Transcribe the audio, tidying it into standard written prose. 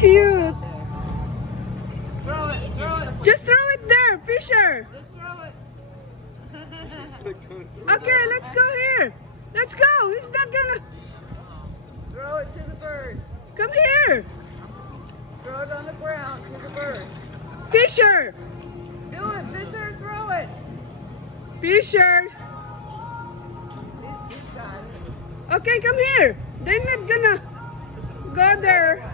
cute. Throw it, throw it. Just throw it there, Fisher. Just throw it. Okay, let's go here. Let's go. He's not gonna. Throw it to the bird. Come here. Throw it on the ground to the bird. Fisher. Do it, Fisher. Throw it. Fisher. He's got it. Okay, come here. They're not gonna go there.